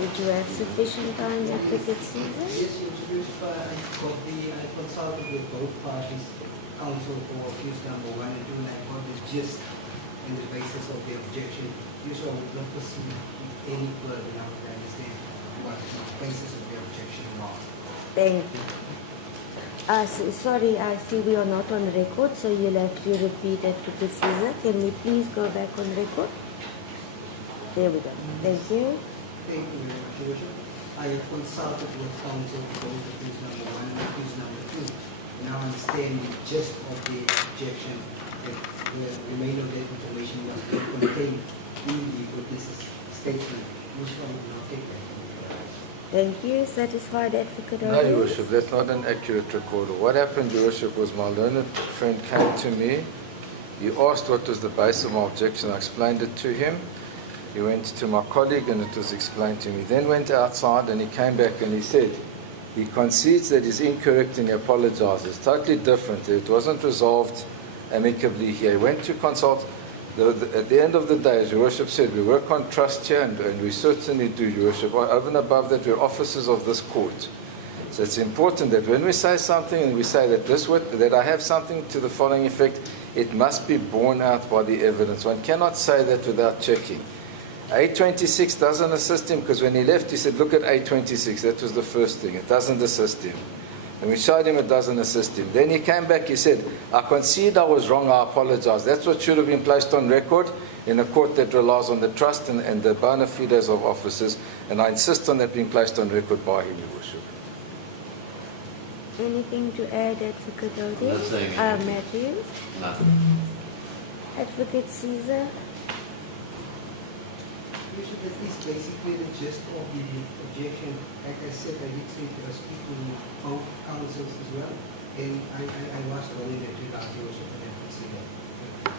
Did you have sufficient time, Advocate Caesar? Yes, I consulted with both parties, counsel for accused number 1 and 2, and I got the gist and the basis of the objection. You shall not proceed any further now to understand what the basis of the objection was. Thank you. Sorry, I see we are not on record, so you'll have to repeat, Advocate Caesar. Can we please go back on record? There we go. Thank you. Thank you very much, Your Worship. I have consulted with counsel for both accused number 1 and accused number 2. Now understand the gist of the objection that the remainder of that information was contained in the witness's statement, which I will not take that. Thank you. Satisfied, Advocate? No, Your Worship, that's not an accurate record. What happened, Your Worship, was my learned friend came to me. He asked what was the basis of my objection. I explained it to him. He went to my colleague and it was explained to me. Then went outside and he came back and he said, he concedes that he's incorrect and he apologizes. Totally different. It wasn't resolved amicably here. He went to consult. At the end of the day, as Your Worship said, we work on trust here, and we certainly do, Your Worship. Over and above that, we're officers of this court. So it's important that when we say something and we say that I have something to the following effect, it must be borne out by the evidence. One cannot say that without checking. 826 doesn't assist him because when he left, he said, look at 826. That was the first thing. It doesn't assist him. And we showed him it doesn't assist him. Then he came back, he said, I concede I was wrong, I apologize. That's what should have been placed on record in a court that relies on the trust and the bona fides of officers. And I insist on that being placed on record by him, Your Worship. Anything to add, Advocate Ode? Not saying anything. Matthew? Nothing. Advocate Caesar? Bishop, that is basically the gist of the objection. Like I said, I did speak to both counsels as well, and I was willing to ask Your Worship for that.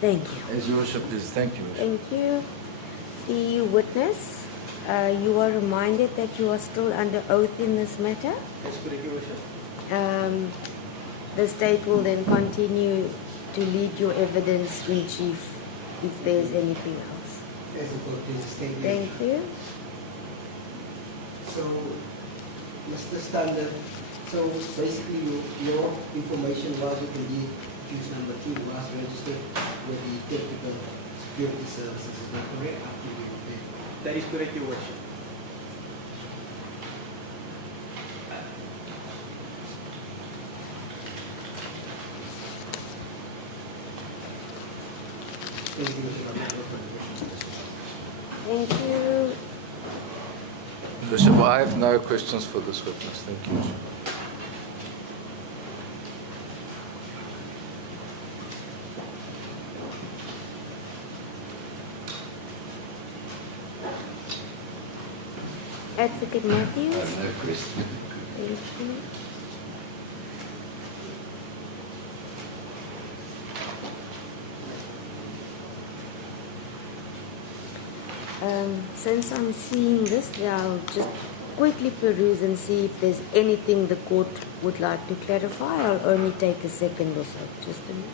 Thank you. As Your Worship is, thank you, Worship. Thank you. The witness, you are reminded that you are still under oath in this matter. That's correct, Your Worship. The state will then continue to lead your evidence in chief if there's anything else. As the court is statement. Thank you. So, Mr. Standard, so basically your information was with the accused number 2 was registered with the technical security services. Is that correct? That is correct, Your Worship. Thank you, Mr. Thank you. Bishop, I have no questions for this witness. Thank you, Bishop. Advocate Matthews? I have no question. Thank you. Since I'm seeing this, I'll just quickly peruse and see if there's anything the court would like to clarify. I'll only take a second or so, just a minute.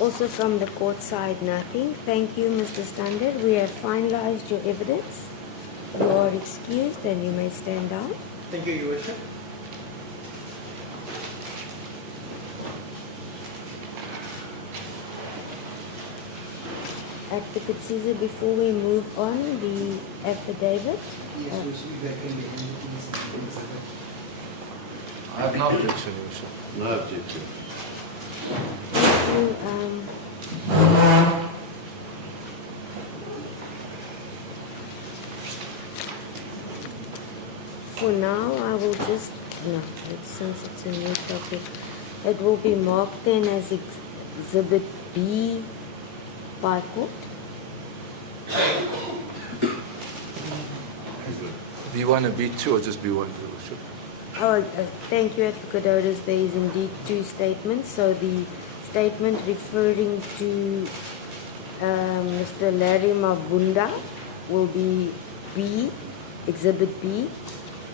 Also from the court side, nothing. Thank you, Mr. Standard. We have finalized your evidence. You are excused and you may stand down. Thank you, Your Worship. Advocate Caesar, before we move on, the affidavit. Yes, which we recommend. I have no objection, Your Worship. No objection. Thank you. For now, I will just, since it's a new topic, it will be marked then as Exhibit B by court. B1 and B2 or just B1, Your Worship? Thank you, Advocate Otis. There is indeed two statements. So the statement referring to Mr. Larry Mabunda will be B, Exhibit B,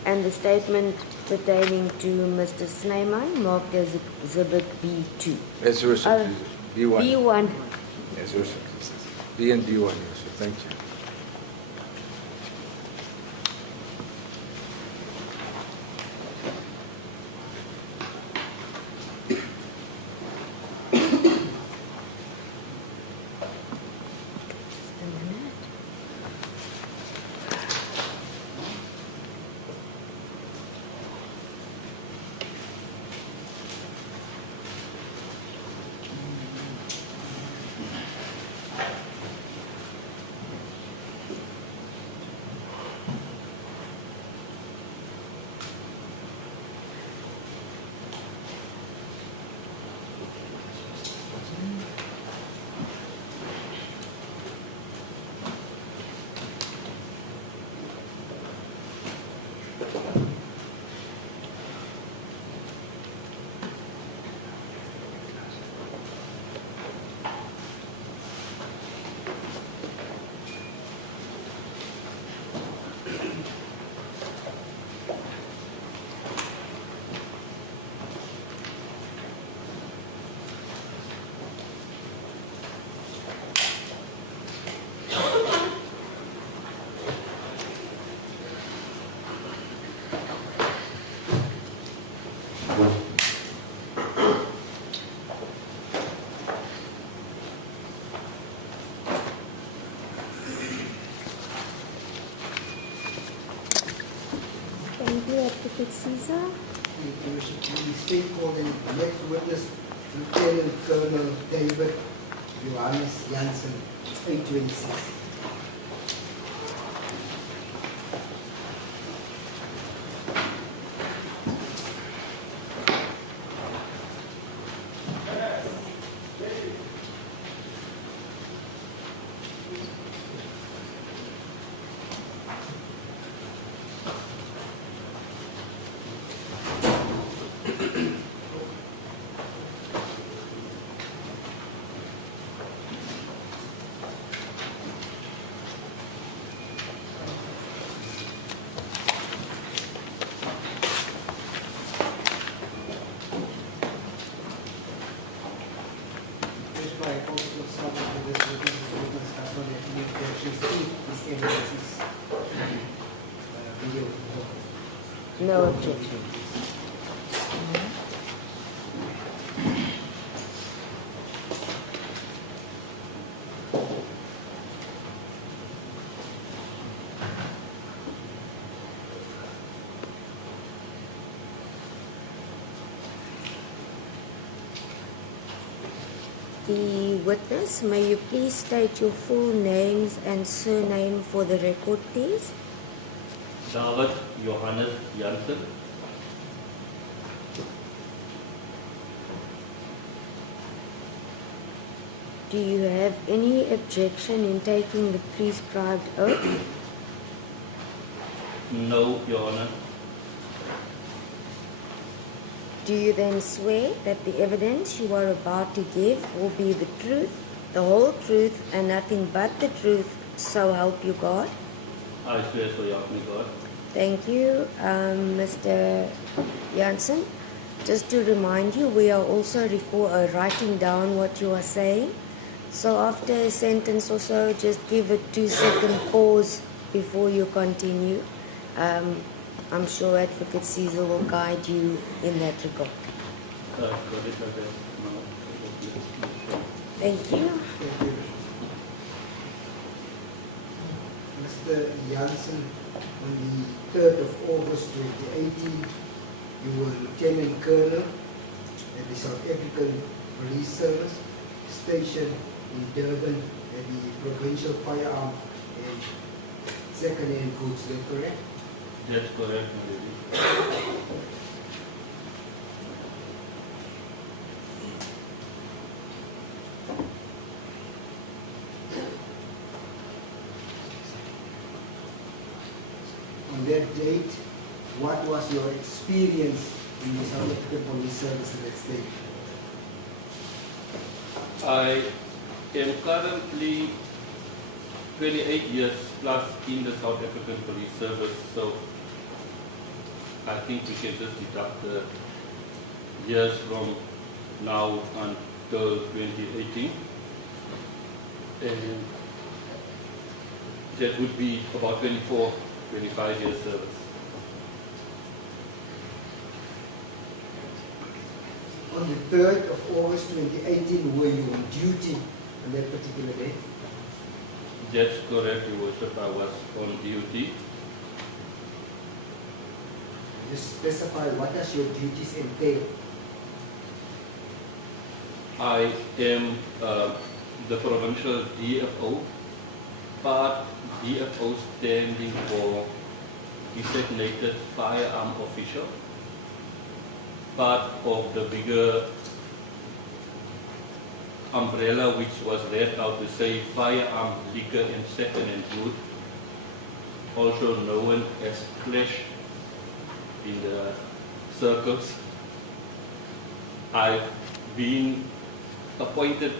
and the statement pertaining to Mr. Snyman marked as Exhibit B2. Yes, Your Worship. B1. B1. Yes, Your Worship. B and B1, Your Worship. Thank you. Just a minute. Thank you, Advocate Caesar. Thank you, Your Worship. The state called the next witness, Lieutenant Colonel David Johannes Jansen, 826. No objection. The witness, may you please state your full names and surname for the record, please? David Johannes Jansen. Do you have any objection in taking the prescribed oath? No, Your Honor. Do you then swear that the evidence you are about to give will be the truth, the whole truth, and nothing but the truth, so help you God? I swear so help me God. Thank you, Mr. Jansen. Just to remind you, we are also writing down what you are saying. So after a sentence or so, just give a 2-second pause before you continue. I'm sure Advocate Caesar will guide you in that regard. Got it, okay. No. Thank you. Thank you. Mr. Jansen, on the 3rd of August 2018, you were Lieutenant Colonel at the South African Police Service, stationed in Durban at the Provincial Firearm and Second-hand Goods, is that correct? That's correct, my lady. On on that date, what was your experience in the South African Police Service at that stage? I am currently 28 years plus in the South African Police Service, so I think we can just deduct the years from now until 2018. And that would be about 24, 25 years service. On the 3rd of August 2018, were you on duty on that particular day? That's correct, Your Worship. I was on duty. Just specify what does your duties entail? I am the provincial DFO, part DFO standing for designated firearm official, part of the bigger umbrella which was read out to say firearm, liquor and second-hand good, also known as flesh in the circles. I've been appointed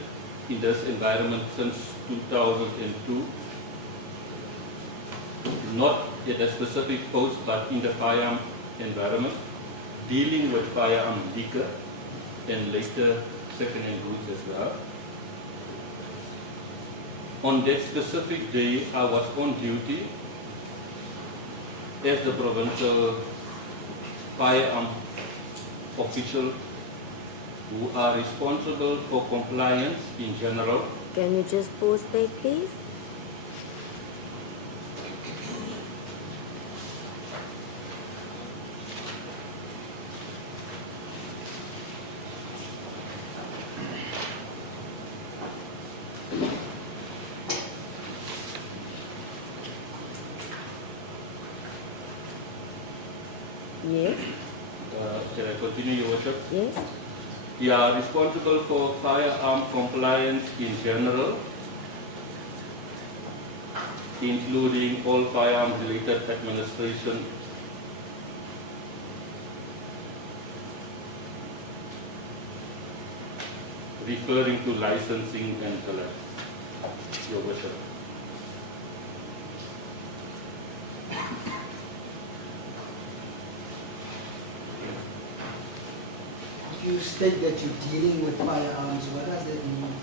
in this environment since 2002, not at a specific post but in the firearm environment, dealing with firearm liquor and later second-hand goods as well. On that specific day, I was on duty as the provincial firearm official who are responsible for compliance in general. Can you just pause there, please? Yes, Can I continue, Your Worship? yes. We are responsible for firearm compliance in general, including all firearm-related administration, referring to licensing and the like, Your Worship. If you state that you're dealing with firearms, what does that mean?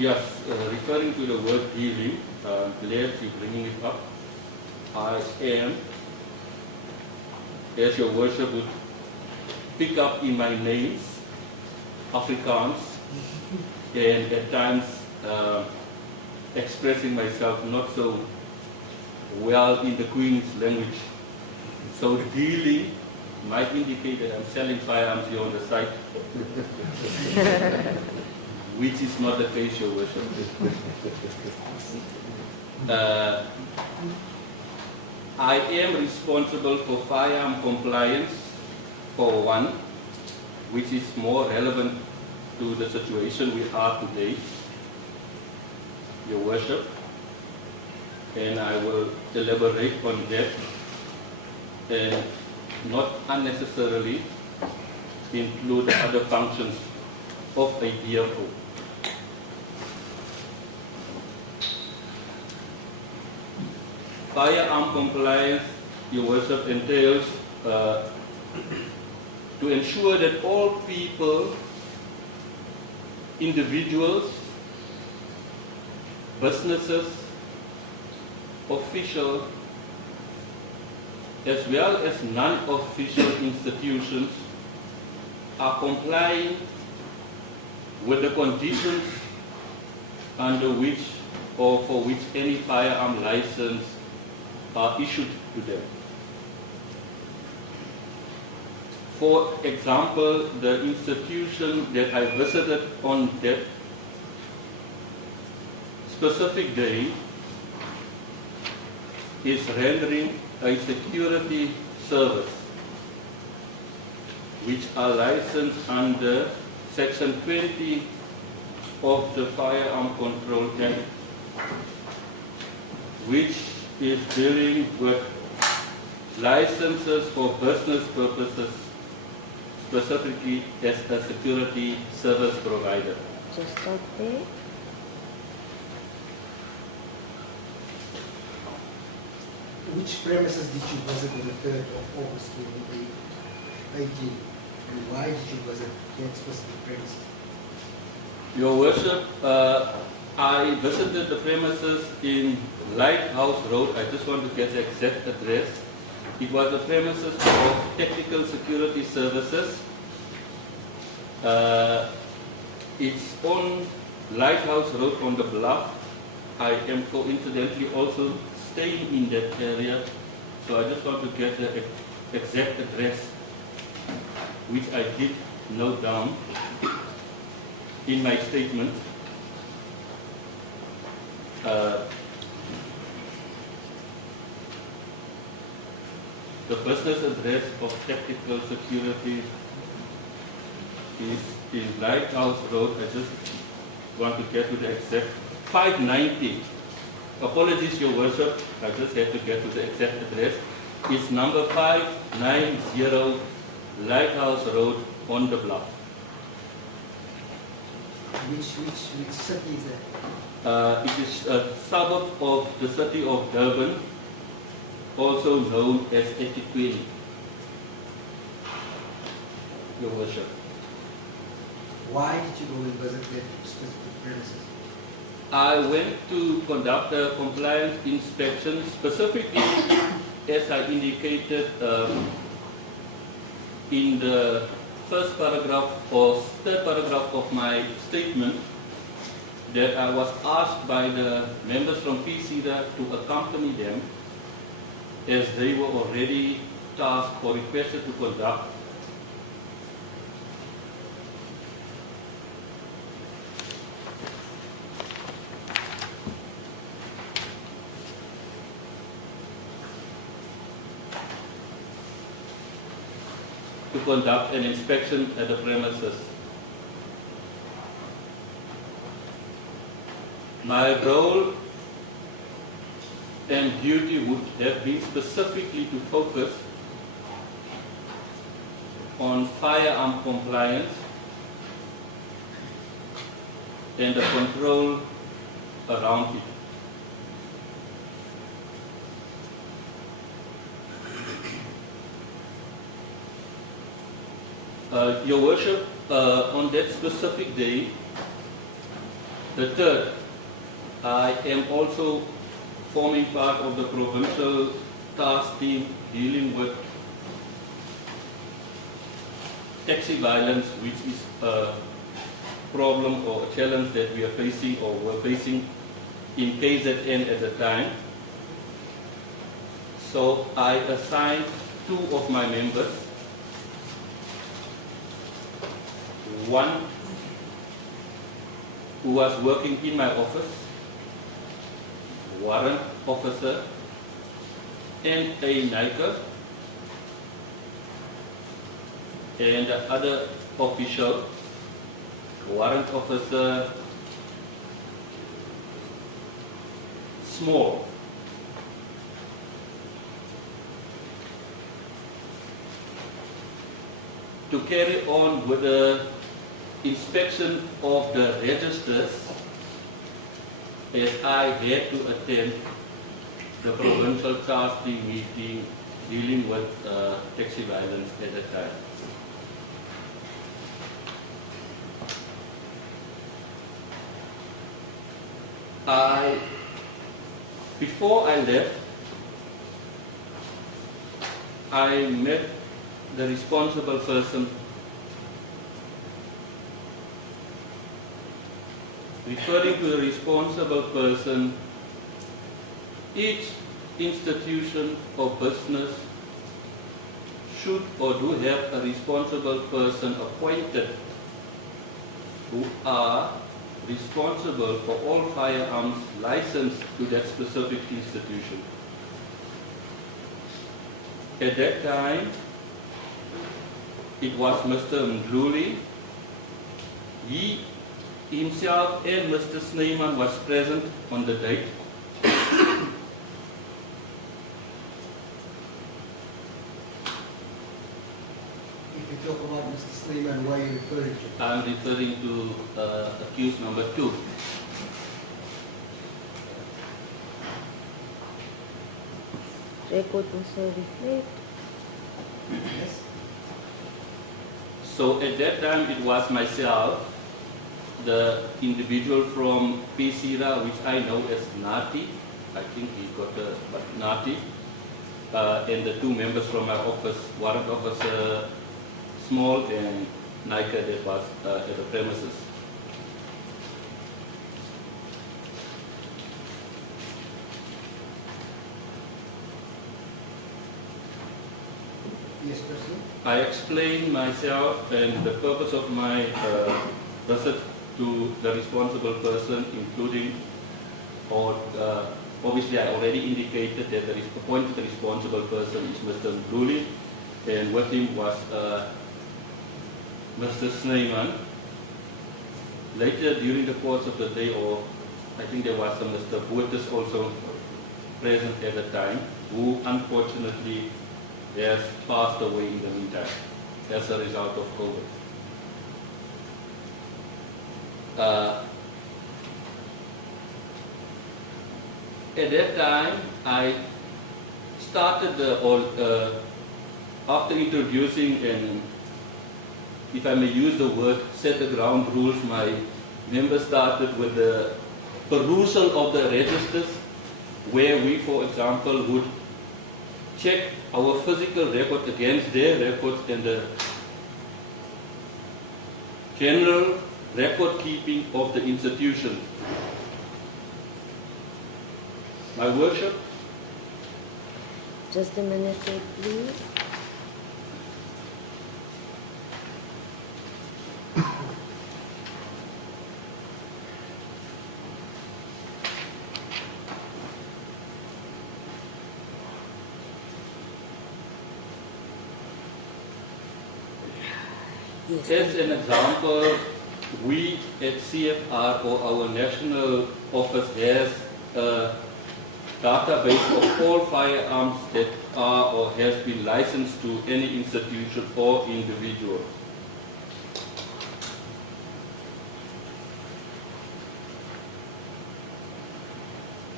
Yes, referring to the word dealing, glad you're bringing it up. I am, as Your Worship would pick up in my names, Afrikaans, and at times expressing myself not so well in the Queen's language. So dealing might indicate that I'm selling firearms here on the site, which is not the case, Your Worship. I am responsible for firearm compliance, for one, which is more relevant to the situation we are today, Your Worship, and I will elaborate on that and not unnecessarily include the other functions of a DFO. Firearm compliance, Your Worship, entails to ensure that all people, individuals, businesses, official, as well as non-official institutions are complying with the conditions under which or for which any firearm license are issued to them. For example, the institution that I visited on that specific day is rendering a security service, which are licensed under Section 20 of the Firearm Control Act. which is dealing with licenses for business purposes, specifically as a security service provider. Just stop there. Which premises did you visit on the 3rd of August 2018? And why did you visit that specific premises? Your Worship, I visited the premises in Lighthouse Road. I just want to get the exact address. It was the premises of Technical Security Services. It's on Lighthouse Road on the bluff. I am coincidentally also staying in that area, so I just want to get the exact address, which I did note down in my statement. The business address of Technical Security is in Lighthouse Road. I just want to get to the exact 590. Apologies, Your Worship. I just have to get to the exact address. It's number 590 Lighthouse Road on the bluff. Which city is that? It is a suburb of the city of Durban, also known as eThekwini. Your Worship. Why did you go and visit that specific premises? I went to conduct a compliance inspection, specifically, as I indicated in the first paragraph or third paragraph of my statement, that I was asked by the members from PCDA to accompany them, as they were already tasked or requested to conduct an inspection at the premises. My role and duty would have been specifically to focus on firearm compliance and the control around it. Your Worship, on that specific day, the 3rd, I am also forming part of the provincial task team dealing with taxi violence, which is a problem or a challenge that we are facing or were facing in KZN at the time. So I assigned 2 of my members, one who was working in my office, warrant officer, and a NICA, and the other official, warrant officer, small. To carry on with the inspection of the registers, as I had to attend the provincial task team meeting dealing with taxi violence at the time. Before I left, I met the responsible person. Referring to the responsible person, each institution or business should or do have a responsible person appointed who are responsible for all firearms licensed to that specific institution. At that time, it was Mr. Mdluli. He himself and Mr. Snyman was present on the date. And who are you referring to? I'm referring to accused number 2. Record also reflect. Yes? So at that time it was myself, the individual from PCRA, which I know as Nati, I think he got a but Nati, and the 2 members from my office, Warrant Officer Small and Nika that was at the premises. Yes, President. I explained myself and the purpose of my visit to the responsible person, including, or obviously I already indicated that the appointed responsible person is Mr. Mluli, and with him was Mr. Snyman. Later during the course of the day, or I think there was a Mr. Boertes also present at the time, who unfortunately has passed away in the meantime as a result of COVID. At that time, I started after introducing and, if I may use the word, set the ground rules, my members started with the perusal of the registers, where we, for example, would check our physical record against their records and the general record keeping of the institution. My worship. Just a minute, please. Yes. As an example, we at CFR or our national office has a database of all firearms that are or has been licensed to any institution or individual.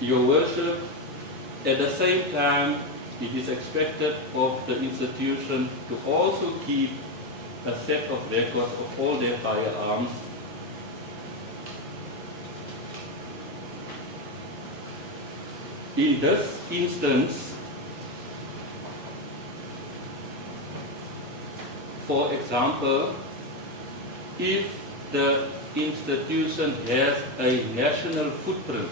Your worship, at the same time, it is expected of the institution to also keep a set of records of all their firearms. In this instance, for example, if the institution has a national footprint,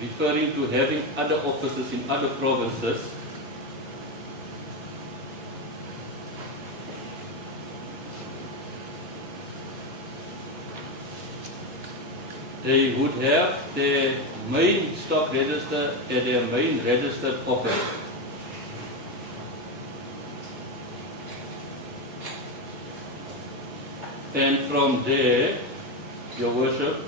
referring to having other offices in other provinces, they would have their main stock register at their main registered office. And from there, Your Worship,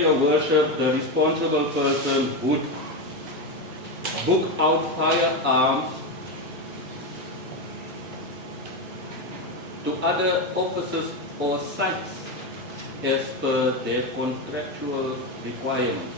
Your Worship, the responsible person would book out firearms to other offices or sites as per their contractual requirements.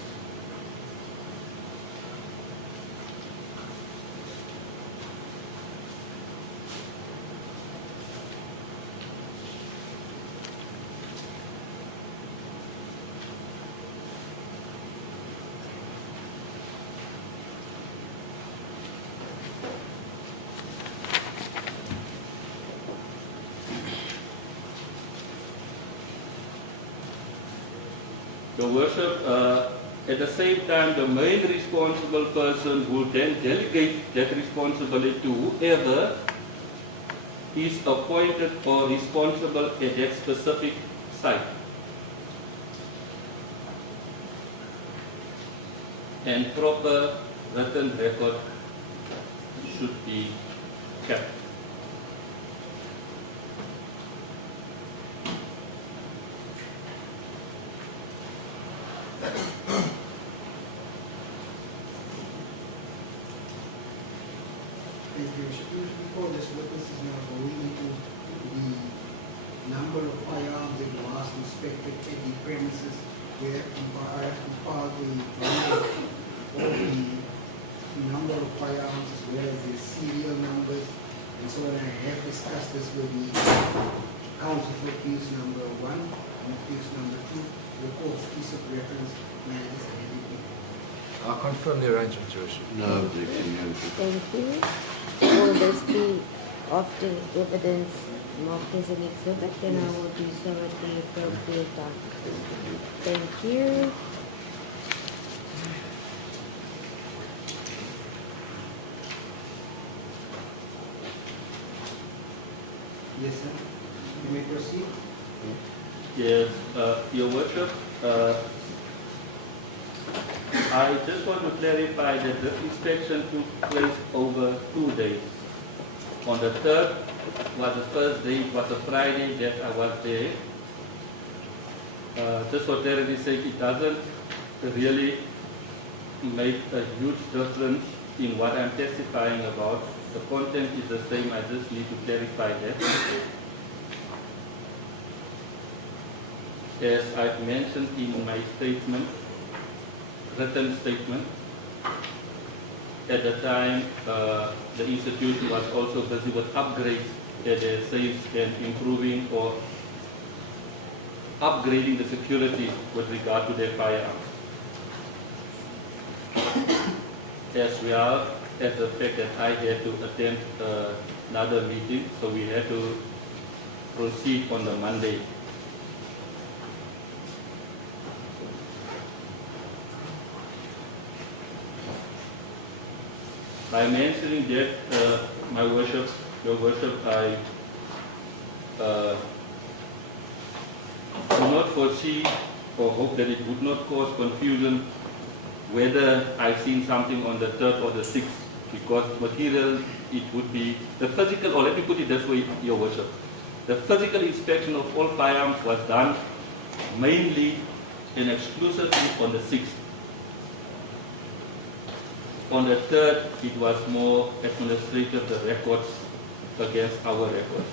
Your Worship, at the same time, the main responsible person will then delegate that responsibility to whoever is appointed or responsible at that specific site. And proper written record should be kept. Thank you, Your Worship. Before this witness is now going into the number of firearms that was inspected at the premises, we have compiled a number of the number of firearms as well as the serial numbers. And so I have discussed this with the counsel for case number 1 and case number 2. The court's piece of reference matters and everything. I confirm the arrangement, Your Worship. No objection, Your Worship. Thank you. Will this be after evidence marked as an exhibit? Then I will do so at the appropriate time. Thank you. Yes, sir. You may proceed. Yes, Your Worship, I just want to clarify that this inspection took place over 2 days. On the 3rd was the first day, it was a Friday that I was there. Just for clarity's sake, it doesn't really make a huge difference in what I'm testifying about. The content is the same, I just need to clarify that. As I've mentioned in my statement, written statement, at the time the institution was also busy with upgrades at their safes and improving or upgrading the security with regard to their firearms. As well as the fact that I had to attend another meeting, so we had to proceed on the Monday. By mentioning that, my worship, Your Worship, I do not foresee or hope that it would not cause confusion whether I've seen something on the 3rd or the 6th, because material, it would be the physical, or let me put it this way, Your Worship. The physical inspection of all firearms was done mainly and exclusively on the 6th. On the 3rd, it was more administrative, the records against our records.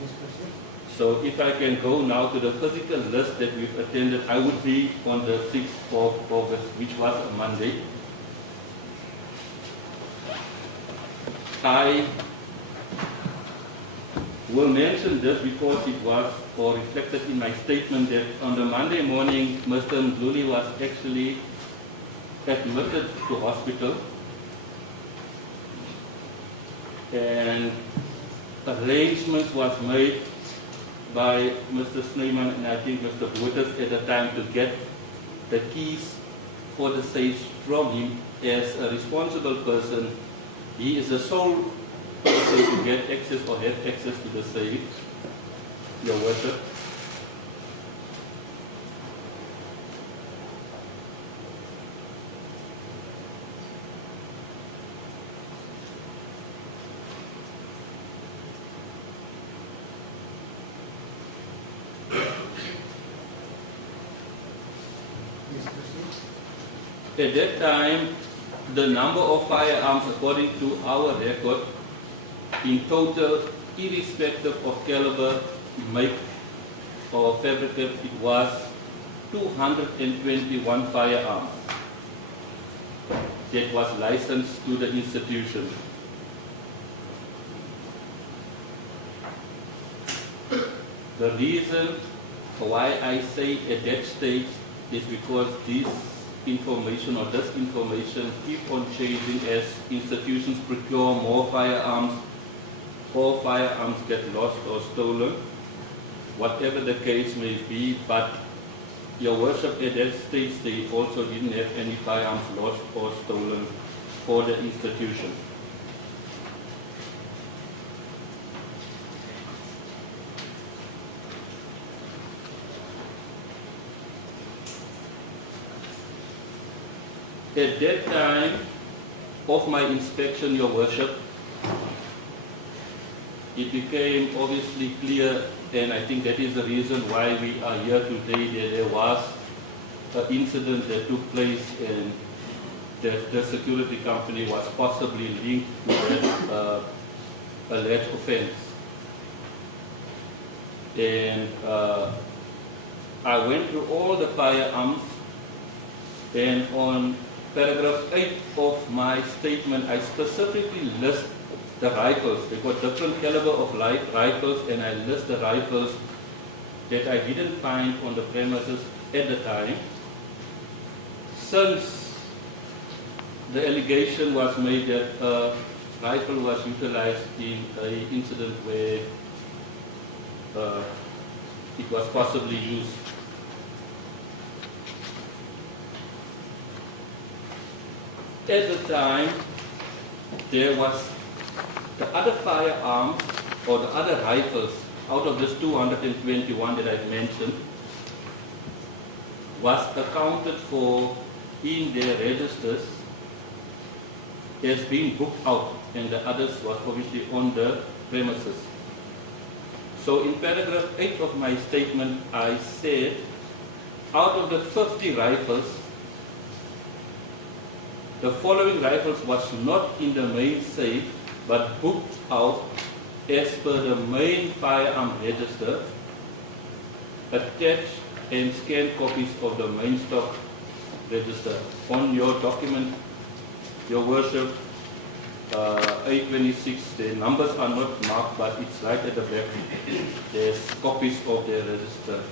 Yes, proceed. So if I can go now to the physical list that we've attended, I would be on the 6th of August, which was a Monday. I will mention this because it was or reflected in my statement that on the Monday morning, Mr. Mdluli was actually admitted to hospital, and arrangements was made by Mr. Snyman and I think Mr. Botas at the time to get the keys for the safe from him as a responsible person. He is the sole person to get access or have access to the safe, Your Worship. Yes, proceed. At that time, the number of firearms according to our record in total, irrespective of caliber, make or fabricate, it was 221 firearms that was licensed to the institution. The reason why I say at that stage is because this information or this information keep on changing as institutions procure more firearms or firearms get lost or stolen, whatever the case may be. But Your Worship, at that stage they also didn't have any firearms lost or stolen for the institution. At that time of my inspection, Your Worship, it became obviously clear and I think that is the reason why we are here today. That there was an incident that took place and that the security company was possibly linked to that alleged offense. And I went through all the firearms, and on paragraph 8 of my statement, I specifically list the rifles. They got different caliber of rifles, and I list the rifles that I didn't find on the premises at the time. Since the allegation was made that a rifle was utilized in an incident where it was possibly used. At the time, there was the other firearms or the other rifles out of this 221 that I mentioned was accounted for in their registers as being booked out, and the others was obviously on the premises. So in paragraph 8 of my statement, I said, out of the 50 rifles, the following rifles was not in the main safe, but booked out as per the main firearm register, attached and scanned copies of the main stock register. On your document, Your Worship, 826, the numbers are not marked, but it's right at the back. There's copies of the register.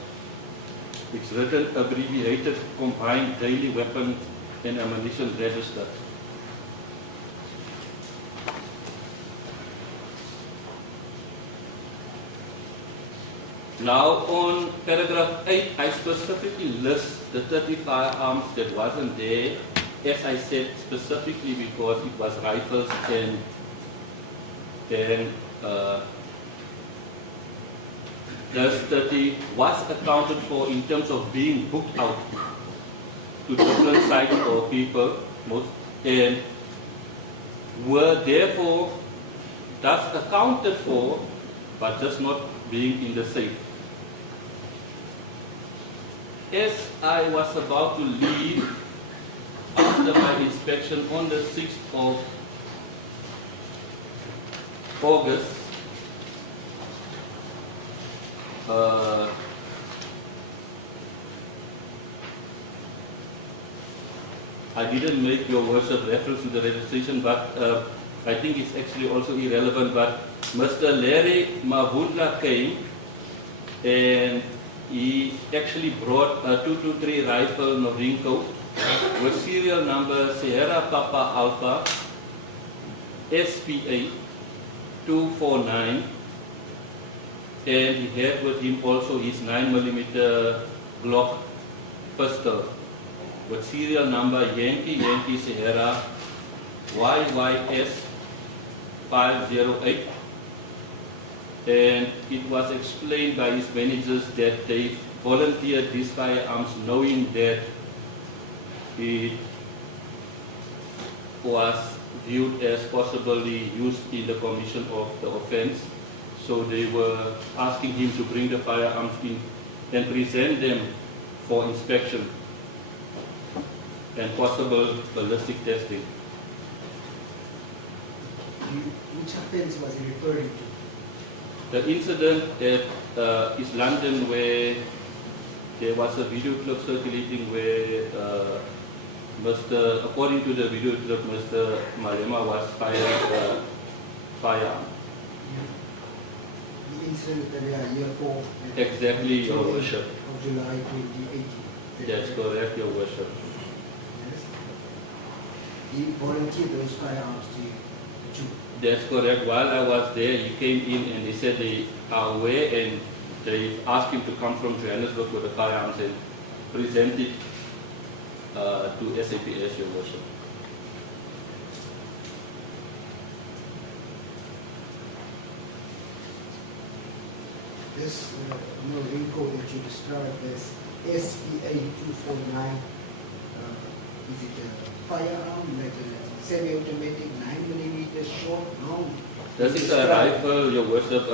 It's written abbreviated combined daily weapon and ammunition register. Now on paragraph 8, I specifically list the 30 firearms that wasn't there, as I said, specifically because it was rifles, and then this 30 was accounted for in terms of being booked out to different sites or people, and were therefore thus accounted for, but just not being in the safe. As I was about to leave after my inspection on the 6th of August, I didn't make, Your Worship, reference to the registration, but I think it's actually also irrelevant, but Mr. Larry Mavundla came and he actually brought a 223 rifle Norinco with serial number Sierra Papa Alpha SPA 249, and he had with him also his 9mm Glock pistol with serial number Yankee Yankee Sierra YYS 508, and it was explained by his managers that they volunteered these firearms knowing that it was viewed as possibly used in the commission of the offense. So they were asking him to bring the firearms in and present them for inspection and possible ballistic testing. Which offense was he referring to? The incident at East London, where there was a video clip circulating where according to the video clip, Mr. Malema was fired a firearm. The incident that we are here for? Exactly, Your Worship. Of July 2018. That's correct, Your Worship. Yes. He volunteered those firearms to you? That's correct. While I was there, he came in and he said they are aware, and they asked him to come from Johannesburg with the firearms and present it to SAPS, Your Worship. This Norinco that you described as SPA 249, is it a firearm, like a semi-automatic 9mm short, long? This is a rifle, Your Worship.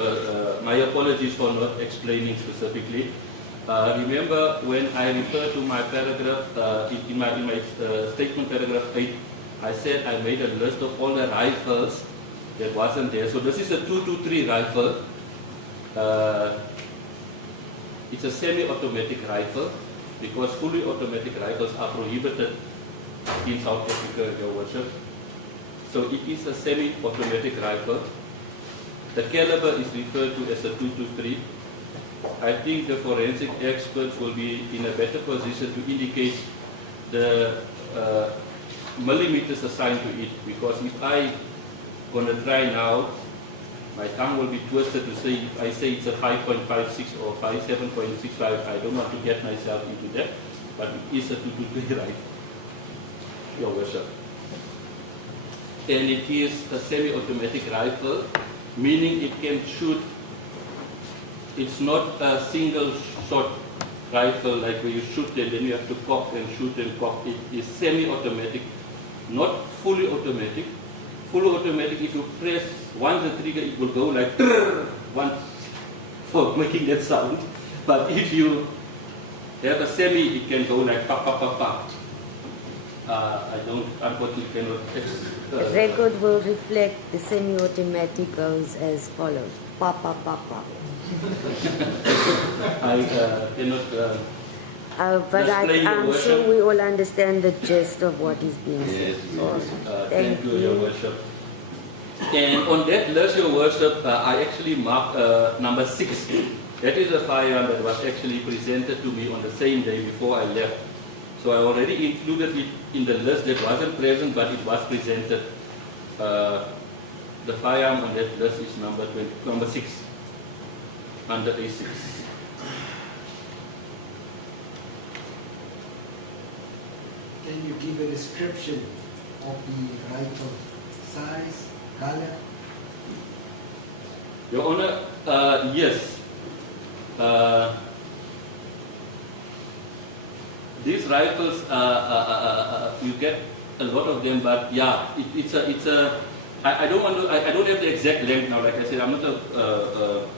My apologies for not explaining specifically. Remember when I referred to my paragraph, in my statement paragraph 8, I said I made a list of all the rifles that wasn't there. So this is a 223 rifle. It's a semi-automatic rifle because fully automatic rifles are prohibited in South Africa, Your Worship. So it is a semi-automatic rifle. The caliber is referred to as a 223. I think the forensic experts will be in a better position to indicate the millimeters assigned to it, because if I gonna try now, my tongue will be twisted to say, if I say it's a 5.56 or 7.65, I don't want to get myself into that, but it is a 223 rifle, Your Worship. And it is a semi-automatic rifle, meaning it can shoot. It's not a single shot rifle like where you shoot and then you have to cock and shoot and cock. It is semi-automatic, not fully automatic. Fully automatic, if you press once the trigger, it will go like once for making that sound. But if you have a semi, it can go like pa pa pa pa. I don't, unfortunately, cannot. The record will reflect the semi-automatic goes as follows: pa pa pa pa. I cannot. But Display your I'm worship. sure we all understand the gist of what is being said. Yes, we All do. right. Thank you, Your Worship. And on that list, Your Worship, I actually marked number 6. That is a firearm that was actually presented to me on the same day before I left. So I already included it in the list that wasn't present, but it was presented. The firearm on that list is number 6, under A6. Can you give a description of the rifle size, color? Your Honor, yes. These rifles, you get a lot of them, but yeah, it's a. I don't want to. I don't have the exact length now. Like I said, I'm not a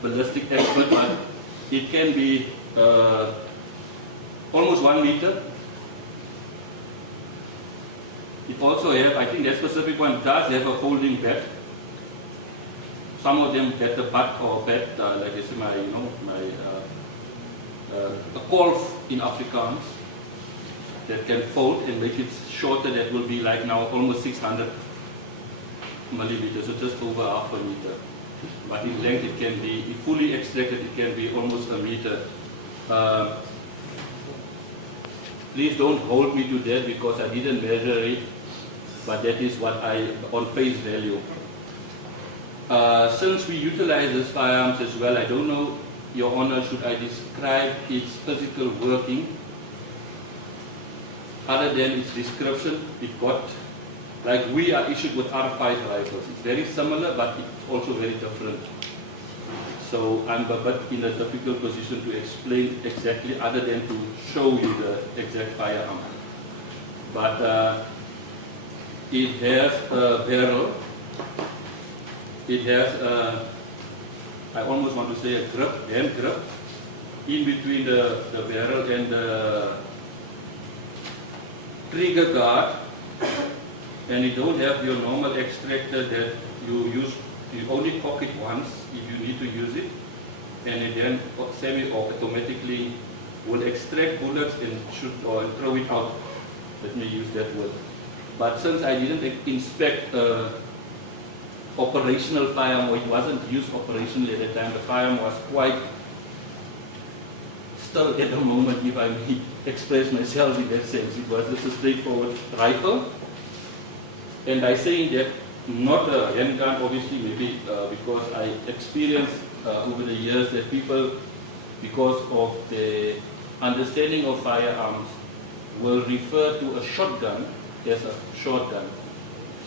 ballistic expert, but it can be almost 1 meter. It also have, I think that specific one does have a folding bed. Some of them get the butt or bed, like I say, a kolf in Afrikaans that can fold and make it shorter. That will be like now almost 600 millimeters, so just over half a meter. But in length it can be, if fully extracted, it can be almost a meter. Please don't hold me to that because I didn't measure it, but that is what I, on face value. Since we utilize these firearms as well, I don't know, Your Honor, should I describe its physical working? Other than its description, it got, like we are issued with R5 rifles. It's very similar, but it's also very different. So I'm a bit in a difficult position to explain exactly, other than to show you the exact firearm. But it has a barrel. It has a, I almost want to say a grip, hand grip, in between the barrel and the trigger guard. And you don't have your normal extractor that you use. You only cock it once if you need to use it, and it then semi-automatically will extract bullets and shoot or throw it out. Let me use that word. But since I didn't inspect operational firearm, or it wasn't used operationally at the time, the firearm was quite still at the moment, if I may express myself in that sense. It was just a straightforward rifle. And by saying that, not a handgun, obviously, maybe because I experienced over the years that people, because of the understanding of firearms, will refer to a shotgun as a shotgun.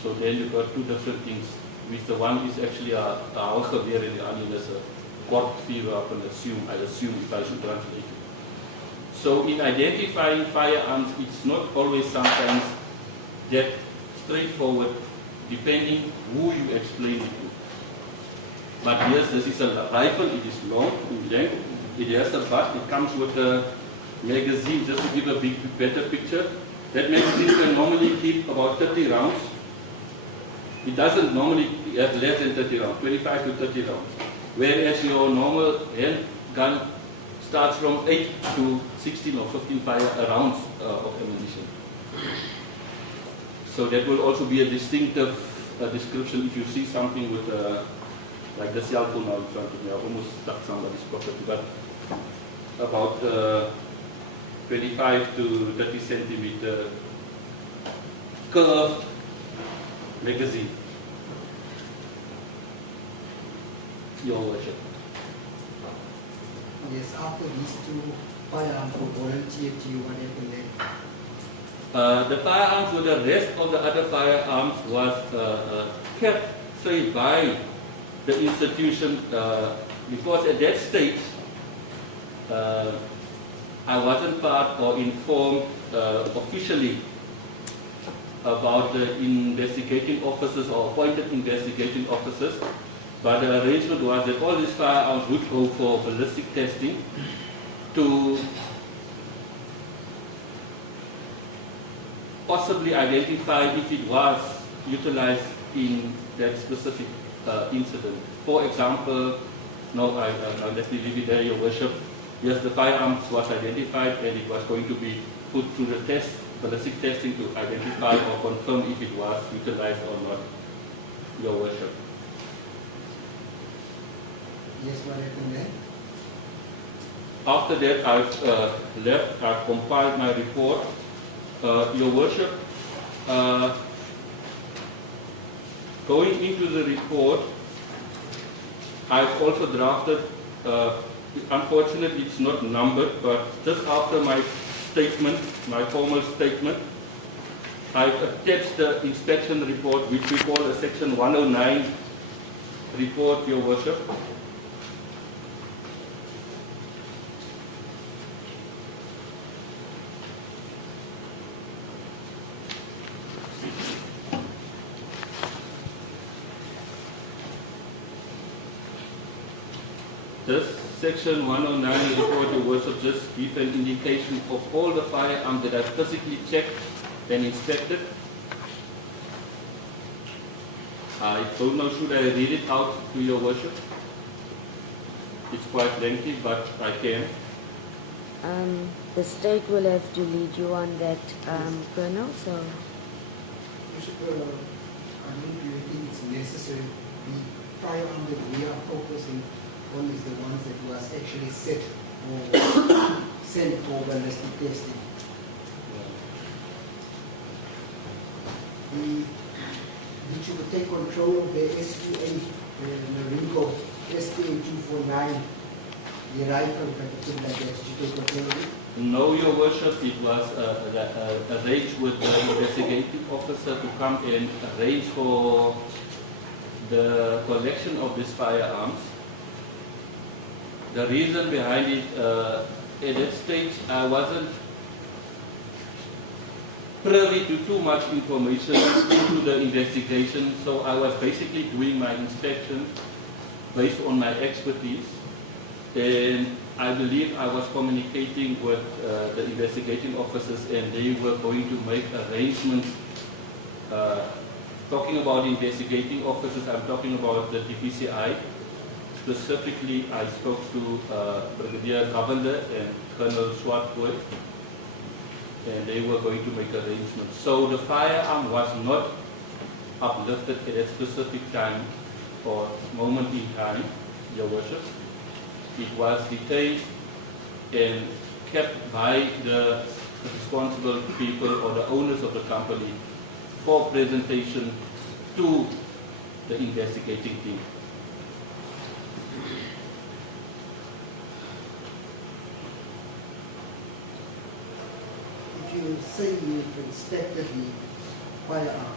So then you've got two different things. Which the one is actually a houtgeweer and the other is a kort vuurwapen, I assume if I should translate it. So in identifying firearms, it's not always sometimes that straightforward depending who you explain it to. But yes, this is a rifle, it is long in length, it has a butt, it comes with a magazine, just to give a better picture. That magazine can normally keep about 30 rounds. It doesn't normally have less than 30 rounds, 25 to 30 rounds. Whereas your normal handgun starts from 8 to 16 or 15 rounds of ammunition. So that will also be a distinctive description if you see something with like the cell phone now in front of me. I almost stuck somebody's property, but about 25 to 30 centimeter curved magazine. Your worship. Yes, after these two firearms were volunteered to you, what happened then? The firearms with the rest of the other firearms was kept, say, by the institution because at that stage I wasn't part or informed officially about the investigating officers or appointed investigating officers, but the arrangement was that all these firearms would go for ballistic testing to possibly identify if it was utilized in that specific incident. For example, let me leave it there, Your Worship. Yes, the firearms was identified and it was going to be put through the test, ballistic testing, to identify or confirm if it was utilized or not, Your Worship. Yes, what happened then? After that, I've compiled my report. Your Worship, going into the report, I've also drafted, unfortunately it's not numbered, but just after my statement, my formal statement, I've attached the inspection report, which we call a Section 109 report, Your Worship. This Section 109 report, Your Worship, just gives an indication of all the firearms that I've physically checked and inspected. I don't know, should I read it out to Your Worship? It's quite lengthy, but I can. The state will have to lead you on that, Colonel, so... I mean, do you think it's necessary? The firearm that we are focusing on is the ones that was actually set or sent for ballistic testing. Did you take control of the SQA, the Ringo STA-249, the rifle, like that? Did you take control of it? No, Your Worship, it was arranged with the investigating officer to come and arrange for the collection of these firearms. The reason behind it, at that stage, I wasn't privy to too much information into the investigation, so I was basically doing my inspection based on my expertise, and I believe I was communicating with the investigating officers, and they were going to make arrangements. Talking about investigating officers, I'm talking about the DPCI. Specifically, I spoke to Brigadier Governor and Colonel Swartwood, and they were going to make arrangements. So the firearm was not uplifted at a specific time or moment in time, Your Worship. It was detained and kept by the responsible people or the owners of the company for presentation to the investigating team. If you say you've inspected the firearm,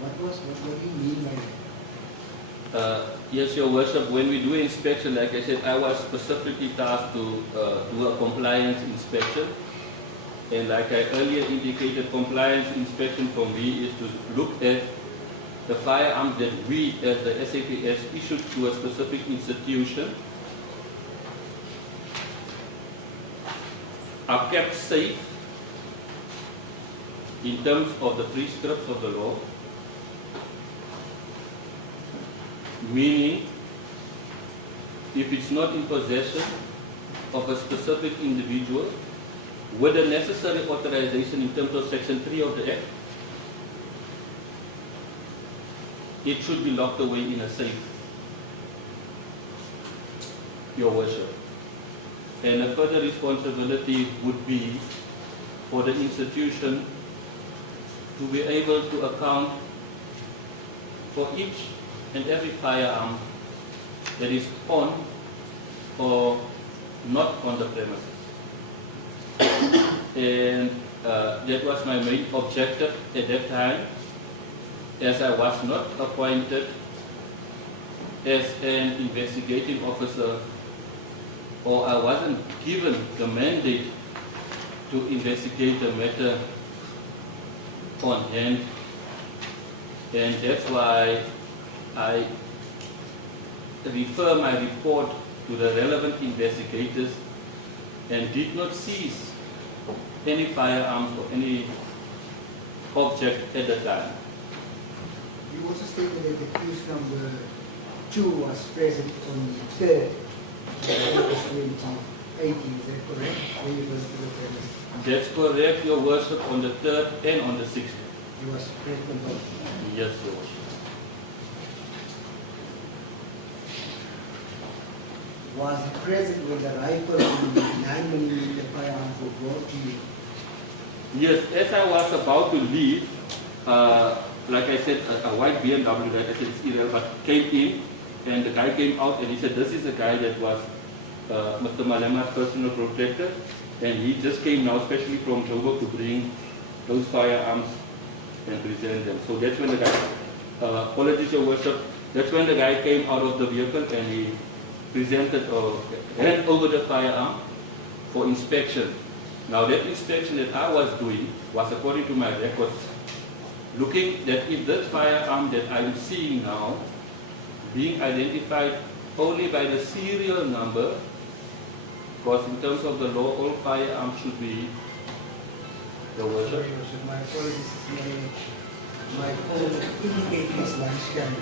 what do you mean by that? Yes, Your Worship, when we do inspection, like I said, I was specifically tasked to do a compliance inspection. And like I earlier indicated, compliance inspection for me is to look at the firearms that we as the SAPS issued to a specific institution are kept safe in terms of the prescripts of the law, meaning if it's not in possession of a specific individual with the necessary authorization in terms of Section 3 of the Act, it should be locked away in a safe, Your Worship. And a further responsibility would be for the institution to be able to account for each and every firearm that is on or not on the premises. And that was my main objective at that time, as I was not appointed as an investigating officer, or I wasn't given the mandate to investigate the matter on hand. And that's why I refer my report to the relevant investigators and did not seize any firearms or any object at the time. You also stated that the accused number 2 was present on the 3rd of August 2018, is that correct? When you went to the premise? That's correct, Your Worship, on the 3rd and on the 6th. He was present on both. Yes, Your Worship. Was he present when the rifle and the 9mm firearms were brought to you? Yes, as I was about to leave, like I said, a white BMW, that I said it's illegal, but came in, and the guy came out and he said, this is the guy that was Mr. Malema's personal protector, and he just came now, especially from Joburg, to bring those firearms and present them. So that's when the guy, apologies, Your Worship, that's when the guy came out of the vehicle and he presented or handed over the firearm for inspection. Now that inspection that I was doing was according to my records, looking that if that firearm that I'm seeing now, being identified only by the serial number, because in terms of the law, all firearms should be the Sorry, worship. Your Worship, my apologies. My phone indicating is lunchtime.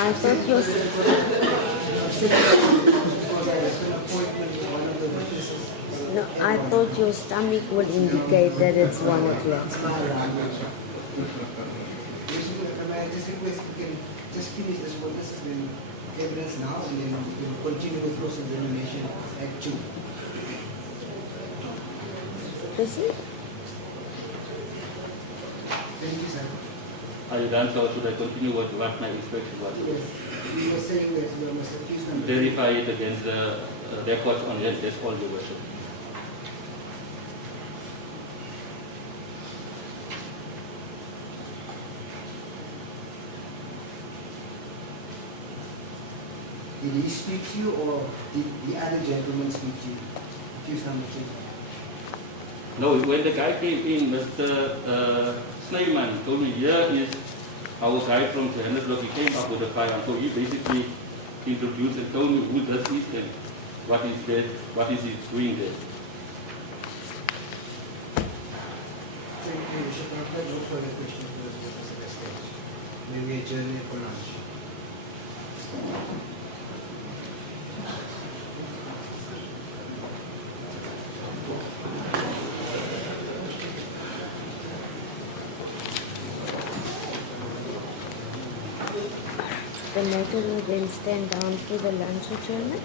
I thought your no, I thought your stomach would indicate that it's 1 o'clock. I just request you can just finish this witnesses and evidence now, and then we will continue with cross examination at 2. Is it? Thank you, sir. Are you done, so should I continue with what my inspection was? Yes, you were saying that you must accuse them. Verify it against the records on hand, that's all, Your Worship. Did he speak to you, or did the other gentleman speak to you? Accused number 2. No, when the guy came in, Mr. Snyman told me, here is our guy from Johannesburg. He came up with a firearm. So he basically introduced and told me who this is and what is there, what is he doing there. Thank you, Your Worship. I've got no further questions for this witness at this stage. May we adjourn it for lunch? The matter will then stand down for the lunch adjournment.